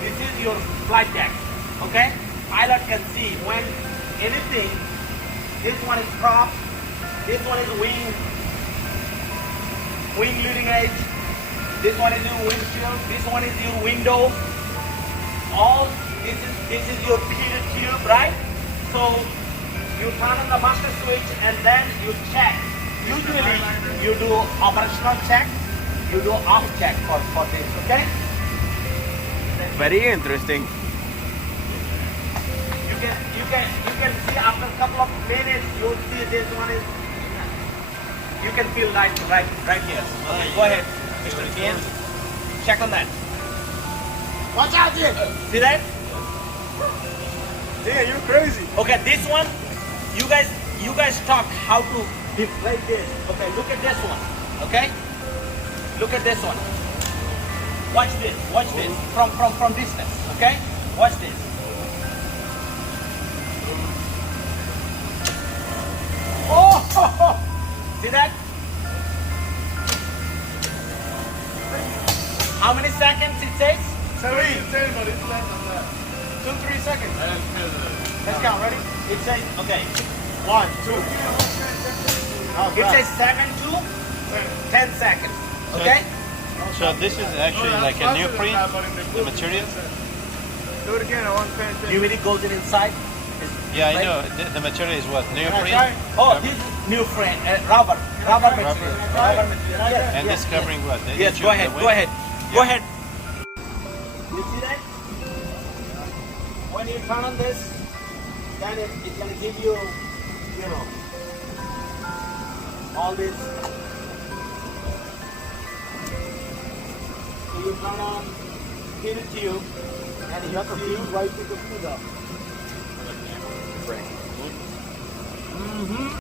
This is your flight deck, okay? Pilot can see when anything. This one is prop. This one is wing leading edge. This one is your windshield. This one is your window. All this is your heated tube, right? So you turn on the master switch and then you check. Usually you do operational check. You do off check for this, okay? Very interesting. You can see after a couple of minutes you'll see this one is. You can feel right here. Okay, go ahead, Mr. Ian. Check on that. Watch out, dude. See that? Yeah, you're crazy. Okay, this one, you guys talk how to like this. Okay, look at this one. Okay, look at this one. Watch this. Watch this from distance. Okay, watch this. Oh, see that? How many seconds it says? 10, but it's less than that. 2-3 seconds. Let's count. Ready? It says okay. 1, 2. It says 7 to 10 seconds. Okay. So this is actually like a neoprene, the material? Do it again, I want to pay attention. Humidity goes in inside. Yeah, I know. The material is what? Neoprene? Oh, this new frame, rubber material. Rubber material. Yes, And yes, this covering what? The Yes, edge go of the ahead, wing? go ahead, go Yeah. ahead. You see that? When you turn on this, then it's gonna give you, all this. So you turn on heated tube, and you see right to the food up.